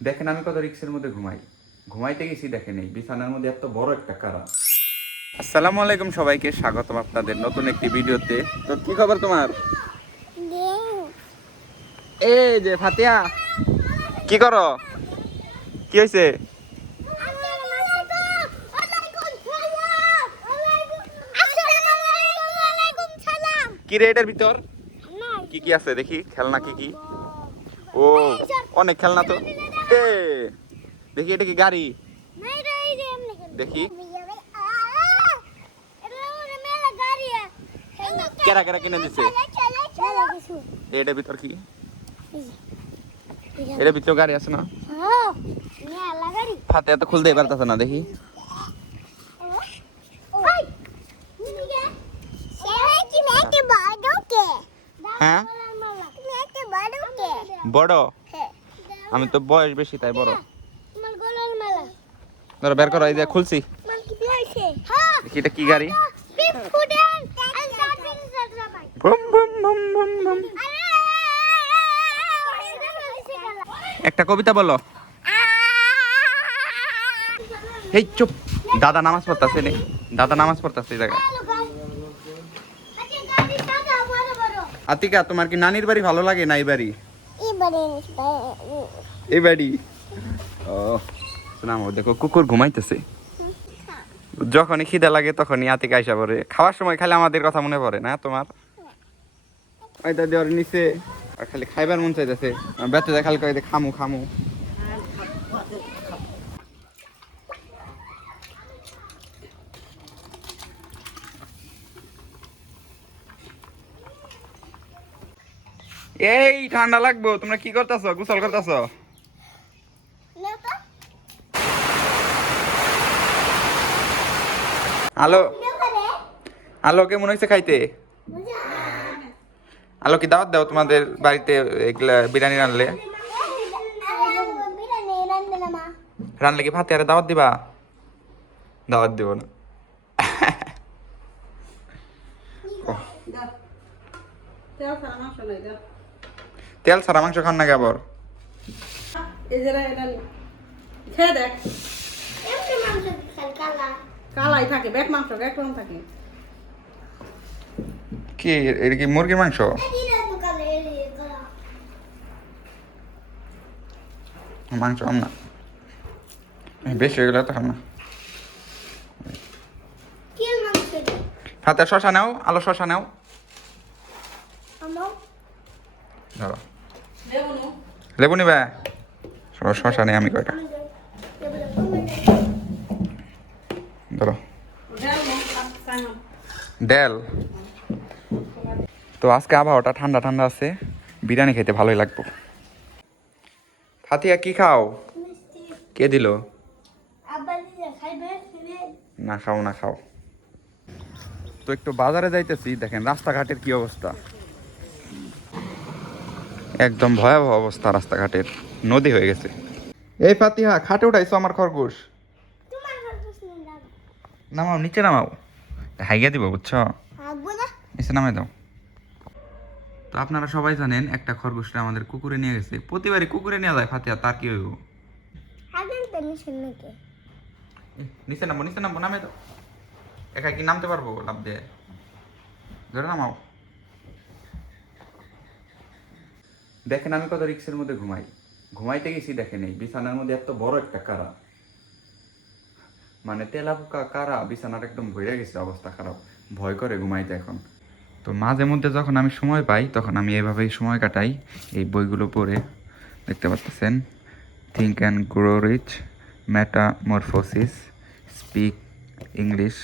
দেখেন আমি কত রিক্সের মধ্যে ঘুমাই। ঘুমাইতে গেছি দেখেন এই বিছানার মধ্যে এত বড় একটা কারা। আসসালামু আলাইকুম, সবাইকে স্বাগতম আপনাদের নতুন একটি ভিডিওতে। তো কি খবর তোমার? এই যে ফাতিয়া, কি করো? কি হয়েছে? কি রে এটার ভিতর কি কি আছে দেখি, খেলনা কি কি? ও অনেক খেলনা তো। এ দেখি এটা কি গাড়ি? দেখি কেরা কেরা কিনে দিছে? এটার ভিতর কি? এটার ভিতর গাড়ি আছে না? হাতে এত খুলতে পারতেছে না, দেখি। হ্যাঁ বড়, আমি তো বয়স বেশি তাই বড়। ধরো বের করো, এই যে খুলছি। দেখি এটা কি গাড়ি? Boom boom boom boom boom. একটা কবিতা বলো। এই চুপ, দাদা নামাজ পড়তেছে নে, দাদা নামাজ পড়তেছে এই জায়গায়। আতিকা, তোমার কি নানির বাড়ি ভালো লাগে না এই বাড়ি? এই বাড়ি। ও শোনাম, দেখো কুকুর ঘুমাইতেছে। যখনই খিদে লাগে তখনই আতিকা আইসা পড়ে। খাওয়ার সময় খালি আমাদের কথা মনে পড়ে না তোমার? ওইটা দেওয়ার নিচে আর খালি খাইবার মন চাইতেছে, বেঁচে যায় খালি কয়ে খামু খামু। এই ঠান্ডা লাগবো, তোমরা কি করতেছো? গোসল করতেছো? আলো আলো কেমন হয়েছে খাইতে? আলো কি দাওয়াত দাও তোমাদের বাড়িতে? এগুলা বিরিয়ানি রানলে রানলে কি ভাতে আরে দাওয়াত দিবা? দাওয়াত দিব না। তেল ছাড়া মাংস খান না আবার? কালাই থাকে, ব্যাক মাংস একরকম থাকে। কি এটা কি মুরগির মাংস? মাংস আম না, বেশি হয়ে গেলে তো খাম না। হাতে শশা নাও, আলো শশা নাও। ধরো লেবু নিবে? শশা নেই আমি কয়টা। ধরো ডেল। তো আজকে আবহাওয়াটা ঠান্ডা ঠান্ডা আছে, বিরিয়ানি খেতে ভালোই লাগবো। ফাতিয়া কি খাও? কে দিল? না খাও না খাও। তো একটু বাজারে যাইতেছি, দেখেন রাস্তাঘাটের কি অবস্থা, একদম ভয়াবহ অবস্থা রাস্তাঘাটের, নদী হয়ে গেছে। এই ফাতিহা, খাটে উঠাইছো আমার খরগোশ? নামাও নিচে নামাও, হাইগা দিব বুঝছো, নিচে নামাই দাও। তো আপনারা সবাই জানেন একটা খরগোশটা আমাদের কুকুরে নিয়ে গেছে। প্রতিবারই কুকুরে নিয়ে যায় ফাতিহা, তার কি হইব? নিচে নামবো, নিচে নামবো, নামে দাও। একা কি নামতে পারবো? লাভ দিয়ে ধরে নামাও। দেখেন আমি কত রিক্সের মধ্যে ঘুমাই। ঘুমাইতে গেছি দেখেন এই বিছানার মধ্যে এত বড় একটা কারা, মানে তেলাপোকা কারা, বিছানার একদম ভরে গেছে, অবস্থা খারাপ, ভয় করে ঘুমাইতে এখন। তো মাঝে মধ্যে যখন আমি সময় পাই তখন আমি এভাবেই সময় কাটাই, এই বইগুলো পড়ে। দেখতে পাচ্ছেন, think and grow rich, metamorphosis, speak English,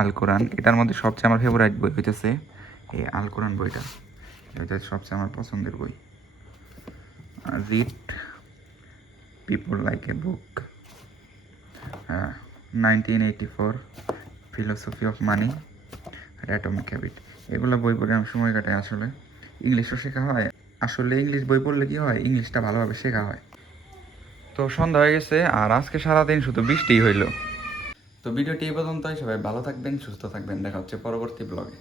আল কোরআন। এটার মধ্যে সবচেয়ে আমার ফেভারিট বই হইতেছে এই আল কোরআন বইটা, এটা সবচেয়ে আমার পছন্দের বই। Read people like a book, 1984, philosophy of money, atomic habit. এগুলো বই পড়ে আমি সময় কাটাই। আসলে ইংলিশও শেখা হয়, আসলে ইংলিশ বই পড়লে কি হয়, ইংলিশটা ভালোভাবে শেখা হয়। তো সন্ধ্যা হয়ে গেছে আর আজকে সারাদিন শুধু বৃষ্টিই হইলো। তো ভিডিওটি এই পর্যন্তই। সবাই ভালো থাকবেন, সুস্থ থাকবেন, দেখা হচ্ছে পরবর্তী ব্লগে।